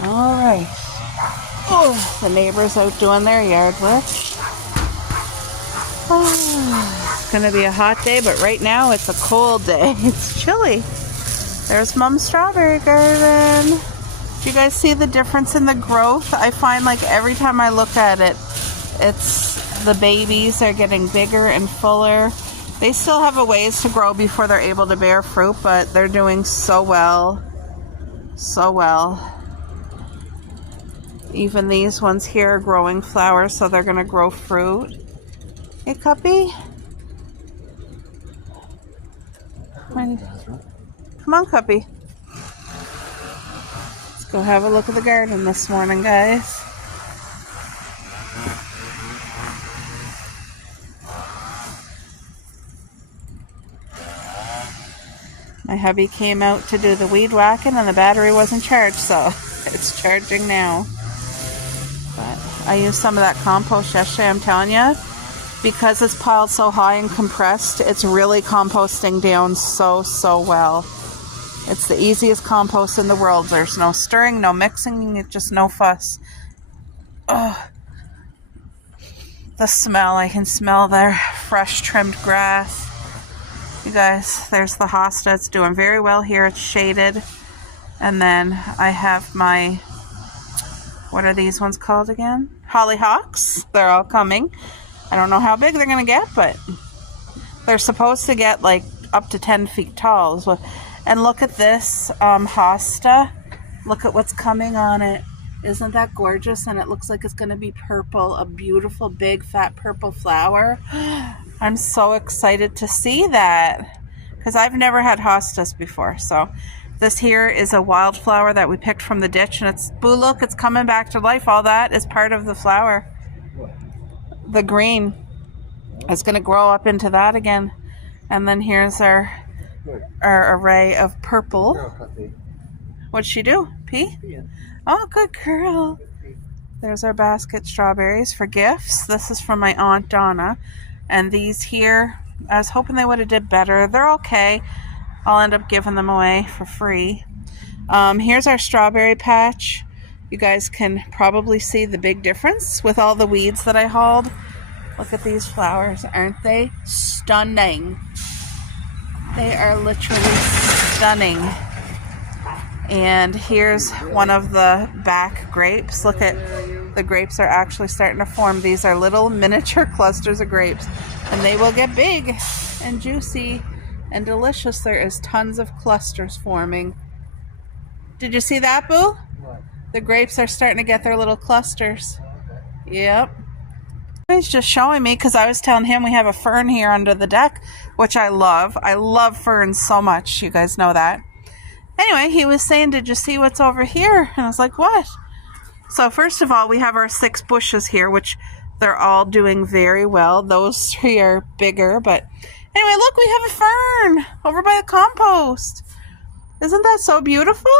All right. Oh, the neighbors out doing their yard work. Oh, it's going to be a hot day, but right now it's a cold day. It's chilly. There's Mom's strawberry garden. Do you guys see the difference in the growth? I find like every time I look at it, it's the babies are getting bigger and fuller. They still have a ways to grow before they're able to bear fruit, but they're doing so well. So well. Even these ones here are growing flowers, so they're going to grow fruit. Hey, Cuppy? Come on, Cuppy. Let's go have a look at the garden this morning, guys. My hubby came out to do the weed whacking and the battery wasn't charged, so it's charging now. But I used some of that compost yesterday, I'm telling you. Because it's piled so high and compressed, it's really composting down so well. It's the easiest compost in the world. There's no stirring, no mixing, just no fuss. Oh, the smell, I can smell their fresh trimmed grass. You guys, there's the hosta. It's doing very well here. It's shaded. And then I have my, what are these ones called again? Hollyhocks. They're all coming. I don't know how big they're going to get, but they're supposed to get like up to 10 feet tall. And look at this hosta. Look at what's coming on it. Isn't that gorgeous? And it looks like it's going to be purple. A beautiful, big, fat purple flower. I'm so excited to see that because I've never had hostas before. So this here is a wildflower that we picked from the ditch, and it's, boo, look, it's coming back to life. All that is part of the flower. The green is going to grow up into that again. And then here's our array of purple. What'd she do? Pee? Oh, good girl. There's our basket strawberries for gifts. This is from my Aunt Donna. And these here, I was hoping they would have did better. They're okay. I'll end up giving them away for free. Here's our strawberry patch. You guys can probably see the big difference with all the weeds that I hauled. Look at these flowers. Aren't they stunning? They are literally stunning. And here's one of the back grapes. Look at, the grapes are actually starting to form. These are little miniature clusters of grapes. And they will get big and juicy and delicious. There is tons of clusters forming. Did you see that, Boo? What? The grapes are starting to get their little clusters. Yep. He's just showing me because I was telling him we have a fern here under the deck, which I love. I love ferns so much. You guys know that. Anyway, he was saying, did you see what's over here? And I was like, what? So first of all, we have our 6 bushes here, which they're all doing very well. Those 3 are bigger, but anyway, look, we have a fern over by the compost. Isn't that so beautiful?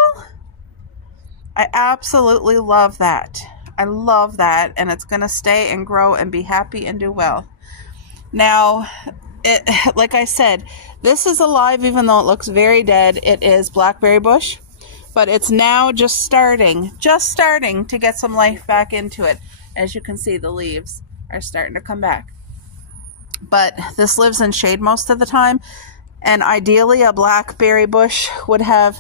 I absolutely love that. I love that, and it's going to stay and grow and be happy and do well. Now, like I said, this is alive even though it looks very dead. It is blackberry bush, but it's now just starting to get some life back into it. As you can see, the leaves are starting to come back. But this lives in shade most of the time, and ideally a blackberry bush would have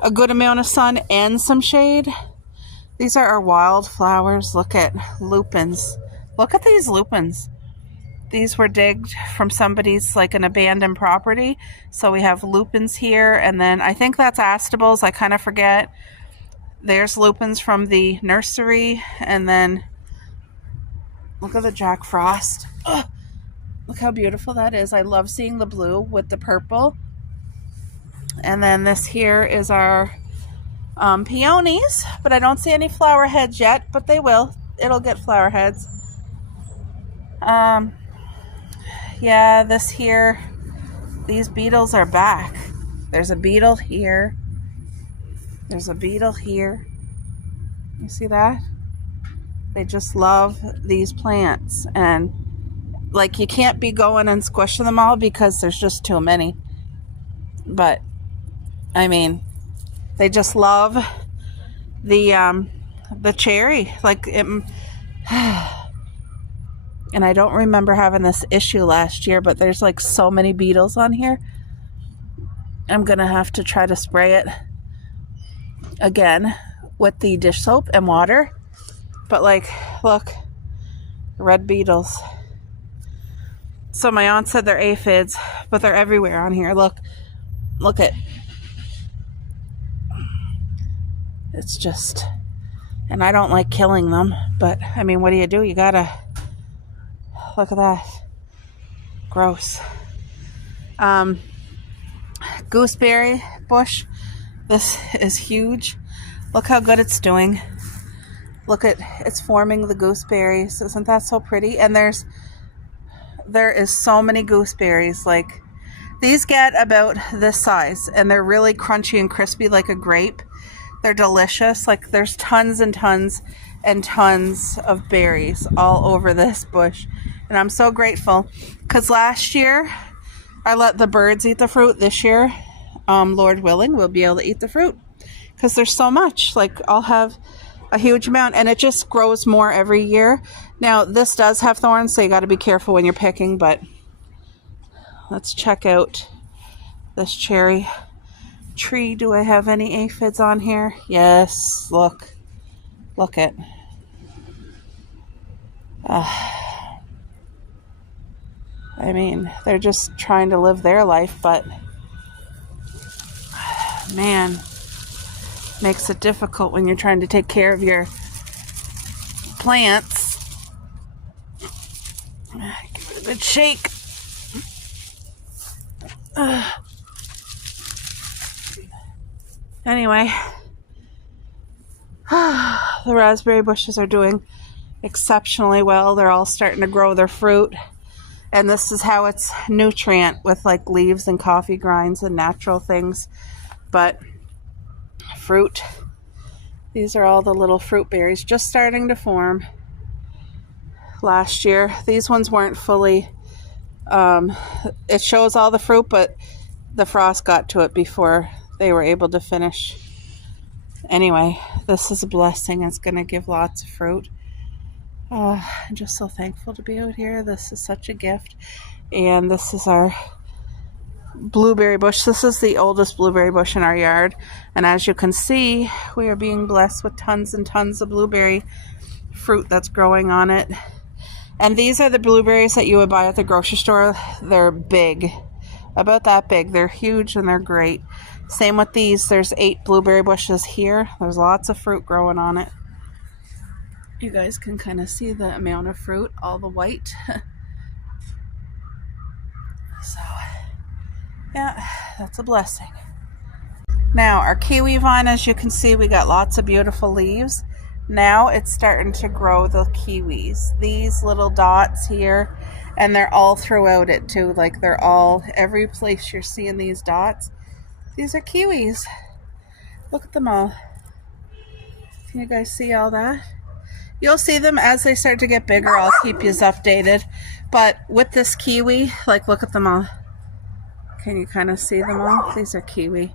a good amount of sun and some shade. These are our wildflowers. Look at lupins. Look at these lupins. These were digged from somebody's, like an abandoned property. So we have lupins here, and then I think that's astables. I kind of forget. There's lupins from the nursery, and then look at the Jack Frost. Oh, look how beautiful that is. I love seeing the blue with the purple. And then this here is our peonies, but I don't see any flower heads yet, but they will. It'll get flower heads. Yeah, this here, these beetles are back. There's a beetle here. There's a beetle here. You see that? They just love these plants, and like you can't be going and squishing them all because there's just too many. But I mean, they just love the cherry. Like it, and I don't remember having this issue last year, but there's like so many beetles on here. I'm gonna have to try to spray it again with the dish soap and water. But like, look, red beetles. So my aunt said they're aphids, but they're everywhere on here. Look at, it's just, and I don't like killing them, but I mean, what do? You gotta, look at that. Gross. Gooseberry bush. This is huge. Look how good it's doing. Look at, it's forming the gooseberries. Isn't that so pretty? And there is so many gooseberries. Like, these get about this size, and they're really crunchy and crispy like a grape. They're delicious. Like, there's tons and tons and tons of berries all over this bush. And I'm so grateful, because last year I let the birds eat the fruit. This year, Lord willing, we'll be able to eat the fruit, because there's so much. Like, I'll have a huge amount, and it just grows more every year. Now, this does have thorns, so you got to be careful when you're picking, but let's check out this cherry tree. Do I have any aphids on here? Yes, look at. I mean, they're just trying to live their life, but man, makes it difficult when you're trying to take care of your plants. Give it a good shake. Anyway, the raspberry bushes are doing exceptionally well. They're all starting to grow their fruit. And this is how it's nutrient, with like leaves and coffee grinds and natural things. But fruit, these are all the little fruit berries just starting to form. Last year, these ones weren't fully, it shows all the fruit, but the frost got to it before they were able to finish. Anyway, this is a blessing. It's going to give lots of fruit. Oh, I'm just so thankful to be out here. This is such a gift. And this is our blueberry bush. This is the oldest blueberry bush in our yard. And as you can see, we are being blessed with tons and tons of blueberry fruit that's growing on it. And these are the blueberries that you would buy at the grocery store. They're big, about that big. They're huge and they're great. Same with these. There's 8 blueberry bushes here. There's lots of fruit growing on it. You guys can kind of see the amount of fruit, all the white. So, yeah, that's a blessing. Now, our kiwi vine, as you can see, we got lots of beautiful leaves. Now it's starting to grow the kiwis. These little dots here, and they're all throughout it too. Like, they're all, every place you're seeing these dots, these are kiwis. Look at them all. Can you guys see all that? You'll see them as they start to get bigger. I'll keep you updated. But with this kiwi, like, look at them all. Can you kind of see them all? These are kiwi.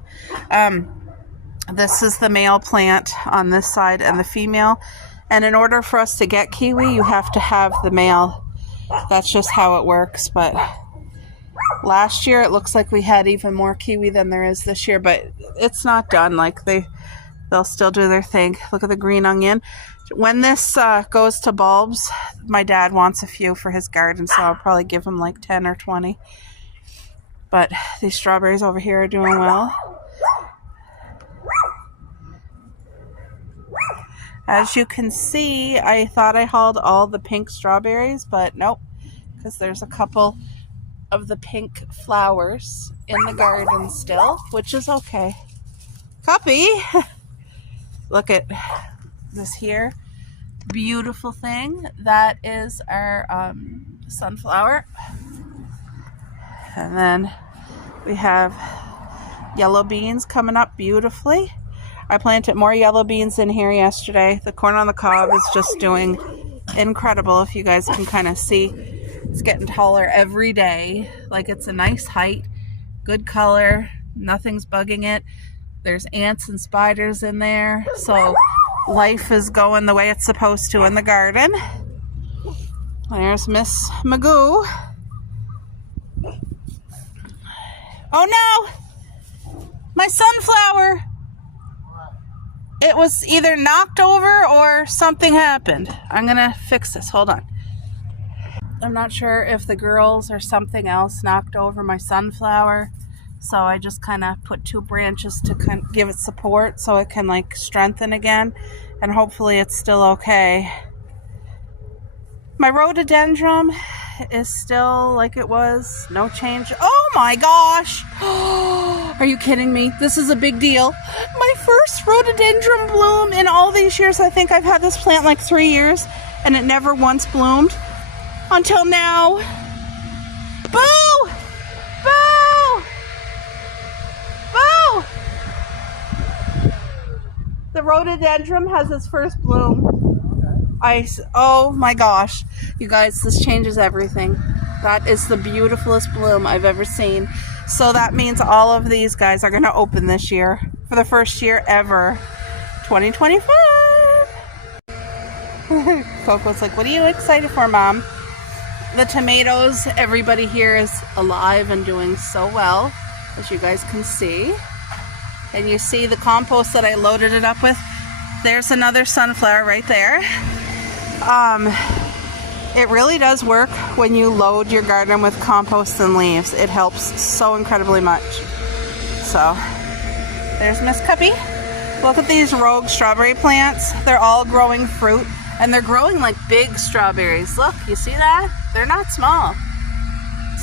This is the male plant on this side and the female. And in order for us to get kiwi, you have to have the male. That's just how it works. But last year, it looks like we had even more kiwi than there is this year. But it's not done. Like, they'll still do their thing. Look at the green onion. When this goes to bulbs, my dad wants a few for his garden, so I'll probably give him like 10 or 20. But these strawberries over here are doing well. As you can see, I thought I hauled all the pink strawberries, but nope, because there's a couple of the pink flowers in the garden still, which is okay. Copy! Look at this here beautiful thing. That is our sunflower. And then we have yellow beans coming up beautifully. I planted more yellow beans in here yesterday. The corn on the cob is just doing incredible. If you guys can kind of see, it's getting taller every day. Like, it's a nice height, good color, nothing's bugging it. There's ants and spiders in there, so life is going the way it's supposed to in the garden. There's Miss Magoo. Oh no! My sunflower! It was either knocked over or something happened. I'm gonna fix this. Hold on. I'm not sure if the girls or something else knocked over my sunflower. So I just kind of put 2 branches to kind of give it support so it can like strengthen again. And hopefully it's still okay. My rhododendron is still like it was. No change. Oh my gosh! Are you kidding me? This is a big deal. My first rhododendron bloom in all these years. I think I've had this plant like 3 years and it never once bloomed until now. Boo! Boo! Boo! The rhododendron has its first bloom. Oh my gosh, you guys, this changes everything. That is the beautifulest bloom I've ever seen. So that means all of these guys are going to open this year for the first year ever, 2025. Coco's like, what are you excited for, Mom? The tomatoes, everybody here is alive and doing so well, as you guys can see. And you see the compost that I loaded it up with. There's another sunflower right there. It really does work when you load your garden with compost and leaves. It helps so incredibly much. So, there's Miss Cuppy. Look at these rogue strawberry plants. They're all growing fruit, and they're growing like big strawberries. Look, you see that? They're not small.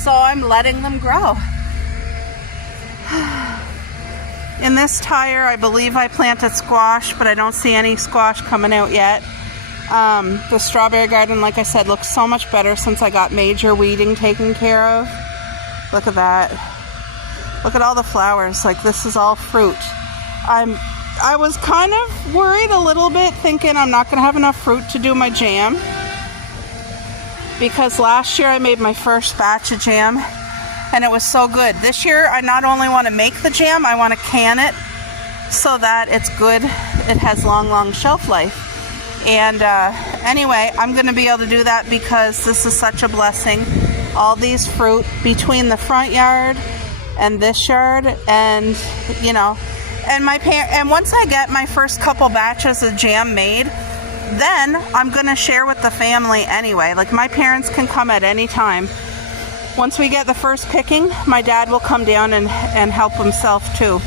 So I'm letting them grow. In this tire, I believe I planted squash, but I don't see any squash coming out yet. The strawberry garden, like I said, looks so much better since I got major weeding taken care of. Look at that. Look at all the flowers. Like, this is all fruit. I was kind of worried a little bit, thinking I'm not going to have enough fruit to do my jam. Because last year I made my first batch of jam, and it was so good. This year I not only want to make the jam, I want to can it so that it's good. It has long shelf life. And anyway, I'm going to be able to do that because this is such a blessing. All these fruit between the front yard and this yard, and you know, and once I get my first couple batches of jam made, then I'm going to share with the family anyway. Like, my parents can come at any time. Once we get the first picking, my dad will come down and help himself too.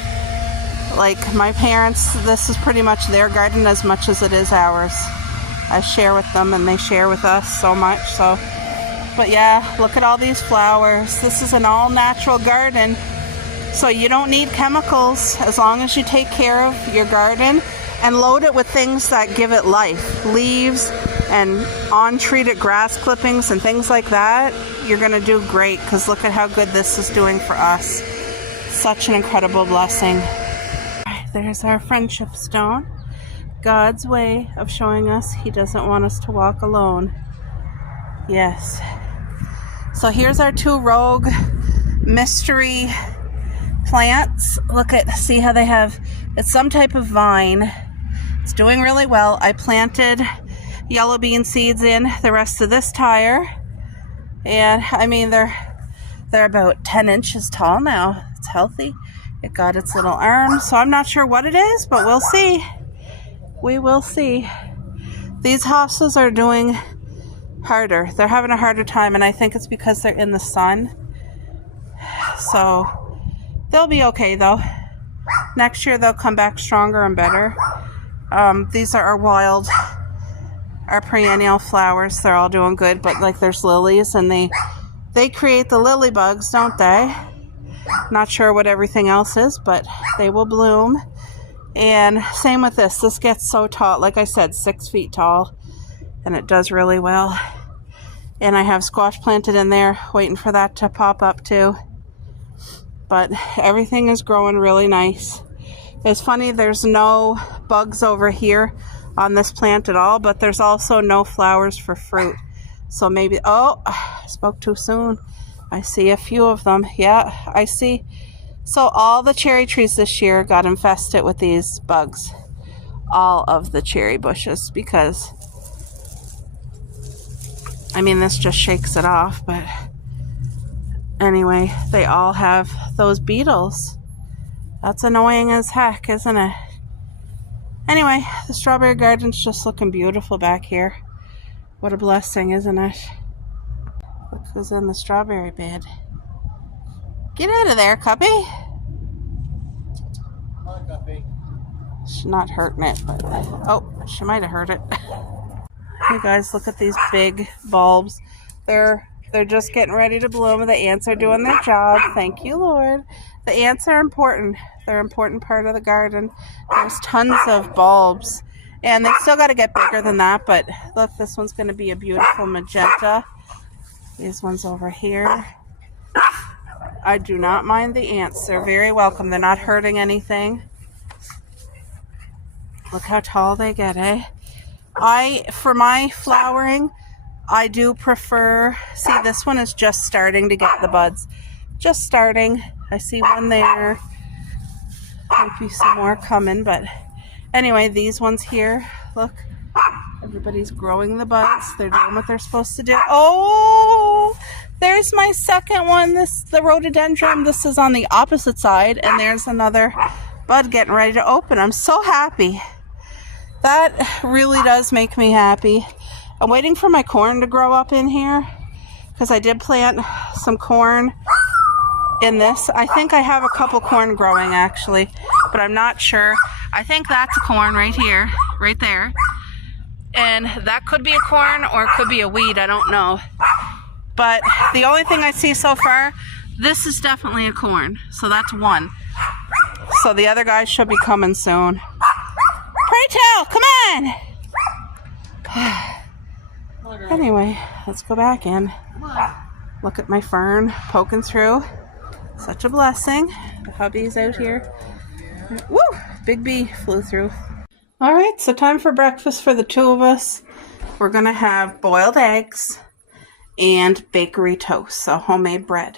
Like, my parents, this is pretty much their garden as much as it is ours. I share with them and they share with us so much. So, but yeah, look at all these flowers. This is an all-natural garden. So you don't need chemicals as long as you take care of your garden and load it with things that give it life. Leaves and untreated grass clippings and things like that. You're going to do great, because look at how good this is doing for us. Such an incredible blessing. There's our friendship stone. God's way of showing us He doesn't want us to walk alone. Yes. So here's our 2 rogue mystery plants. See how they have, it's some type of vine. It's doing really well. I planted yellow bean seeds in the rest of this tire. And I mean, they're about 10 inches tall now. It's healthy. It got its little arms, so I'm not sure what it is, but we'll see. We will see. These hostas are doing harder. They're having a harder time, and I think it's because they're in the sun. So they'll be okay, though. Next year, they'll come back stronger and better. These are our perennial flowers. They're all doing good, but like, there's lilies, and they create the lily bugs, don't they? Not sure what everything else is, but they will bloom. And same with this. This gets so tall. Like I said, 6 feet tall. And it does really well. And I have squash planted in there, waiting for that to pop up too. But everything is growing really nice. It's funny, there's no bugs over here on this plant at all, but there's also no flowers for fruit. So maybe, oh, I spoke too soon. I see a few of them. Yeah, I see. So all the cherry trees this year got infested with these bugs. all of the cherry bushes because, I mean, this just shakes it off, but anyway, they all have those beetles. That's annoying as heck, isn't it? Anyway, the strawberry garden's just looking beautiful back here. What a blessing, isn't it? Look who's in the strawberry bed. Get out of there, Cuppy. Hi, Cuppy. She's not hurting it, but oh, she might have hurt it. You guys, look at these big bulbs. They're just getting ready to bloom. The ants are doing their job. Thank you, Lord. The ants are important. They're an important part of the garden. There's tons of bulbs. And they still got to get bigger than that. But look, this one's going to be a beautiful magenta. These ones over here. I do not mind the ants. They're very welcome. They're not hurting anything. Look how tall they get, eh? For my flowering, I do prefer, see, this one is just starting to get the buds. Just starting. I see one there. Might be some more coming, but anyway, these ones here, look, everybody's growing the buds. They're doing what they're supposed to do. Oh, there's my second one. The rhododendron. This is on the opposite side, and there's another bud getting ready to open. I'm so happy. That really does make me happy. I'm waiting for my corn to grow up in here because I did plant some corn in this. I think I have a couple corn growing actually, but I'm not sure. I think that's a corn right here, right there. And that could be a corn or it could be a weed, I don't know. But the only thing I see so far, this is definitely a corn. So that's one. So the other guys should be coming soon. Pray tell, come on! Anyway, let's go back in. Look at my fern poking through. Such a blessing. The hubby's out here. Woo! Big bee flew through. All right, so time for breakfast for the two of us. We're going to have boiled eggs and bakery toast, so homemade bread.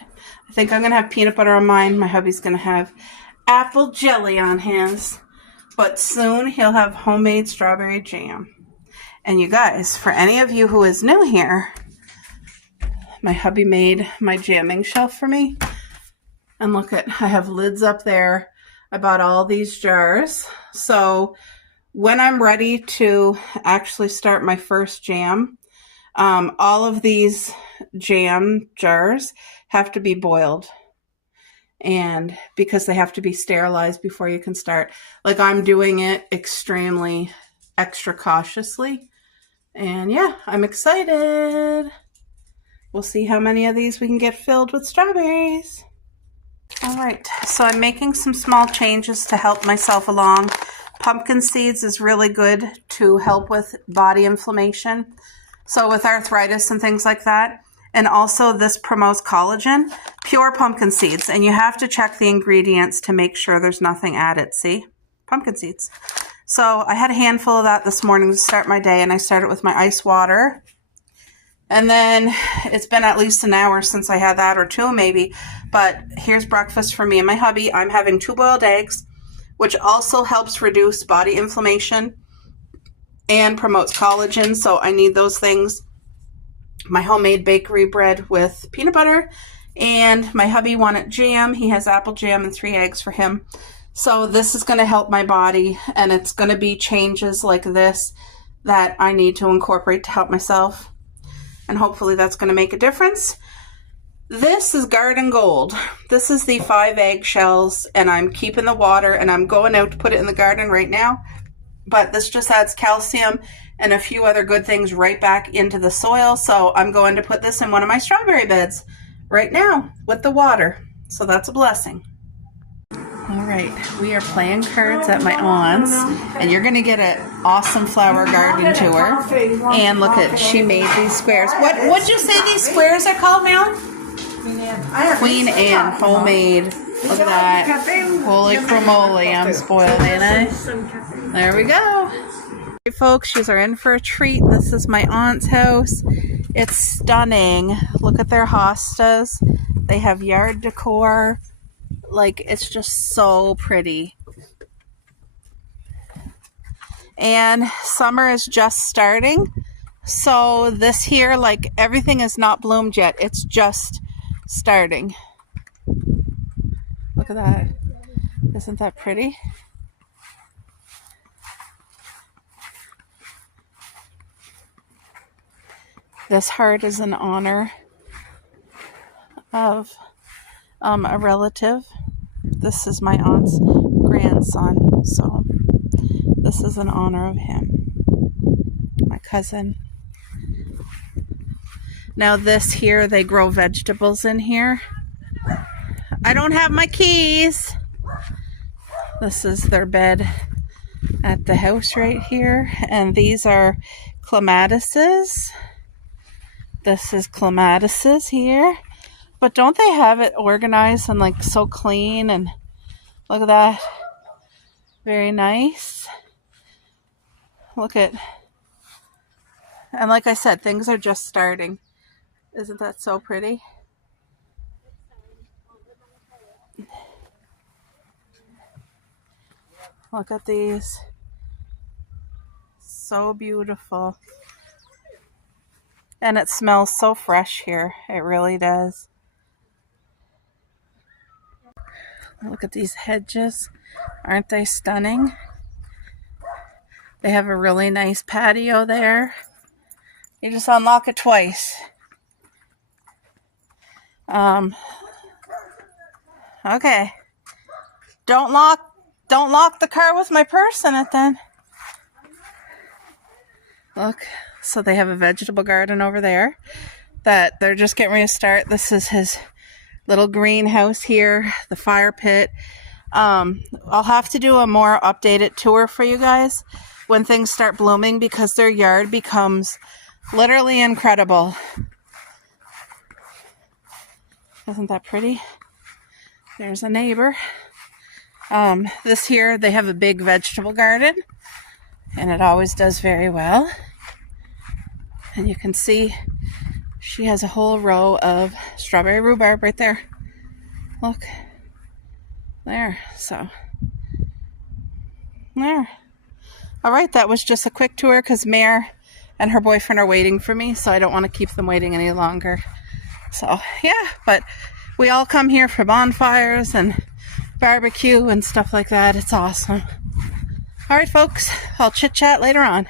I think I'm going to have peanut butter on mine. My hubby's going to have apple jelly on his. But soon he'll have homemade strawberry jam. And you guys, for any of you who is new here, my hubby made my jamming shelf for me. And look at, I have lids up there. I bought all these jars. So when I'm ready to actually start my first jam, all of these jam jars have to be boiled. And because they have to be sterilized before you can start. Like I'm doing it extremely extra cautiously. And yeah, I'm excited. We'll see how many of these we can get filled with strawberries. All right, so I'm making some small changes to help myself along. Pumpkin seeds is really good to help with body inflammation. So with arthritis and things like that. And also this promotes collagen, pure pumpkin seeds. And you have to check the ingredients to make sure there's nothing added. See, pumpkin seeds. So I had a handful of that this morning to start my day. And I started with my ice water. And then it's been at least an hour since I had that, or two maybe. But here's breakfast for me and my hubby. I'm having 2 boiled eggs, which also helps reduce body inflammation and promotes collagen. So I need those things. My homemade bakery bread with peanut butter, and my hubby wanted jam. He has apple jam and 3 eggs for him. So this is going to help my body, and it's going to be changes like this that I need to incorporate to help myself. And hopefully that's going to make a difference. This is Garden Gold. This is the 5 eggshells, and I'm keeping the water, and I'm going out to put it in the garden right now. But this just adds calcium and a few other good things right back into the soil. So I'm going to put this in one of my strawberry beds right now with the water. So that's a blessing. All right, we are playing cards at my aunt's, and you're going to get an awesome flower garden tour. And look at, she made these squares. What'd you say these squares are called, Marilyn? Queen Anne, homemade. Look at that. Holy crumoly, I'm spoiled, ain't I? There we go. Hey folks, yous are in for a treat. This is my aunt's house. It's stunning. Look at their hostas. They have yard decor. Like, it's just so pretty. and summer is just starting. So this here, like, everything is not bloomed yet. It's just starting. Look at that. Isn't that pretty? This heart is in honor of a relative. This is my aunt's grandson, so this is in honor of him. My cousin. Now this here, they grow vegetables in here. I don't have my keys. This is their bed at the house right here. And these are clematises. This is clematises here. But don't they have it organized and like so clean? And look at that. Very nice. Look at. And like I said, things are just starting. Isn't that so pretty? Look at these. So beautiful. And it smells so fresh here. It really does. Look at these hedges. Aren't they stunning? They have a really nice patio there. You just unlock it twice. Okay. Don't lock the car with my purse in it then. Look, so they have a vegetable garden over there that they're just getting ready to start. This is his little greenhouse here, the fire pit. I'll have to do a more updated tour for you guys when things start blooming because their yard becomes literally incredible. Isn't that pretty? There's a neighbor. This here, they have a big vegetable garden, and it always does very well. And you can see she has a whole row of strawberry rhubarb right there. Look. There. So. There. All right, that was just a quick tour because Mare and her boyfriend are waiting for me, so I don't want to keep them waiting any longer. So, yeah, but we all come here for bonfires and barbecue and stuff like that. It's awesome. All right, folks, I'll chit-chat later on.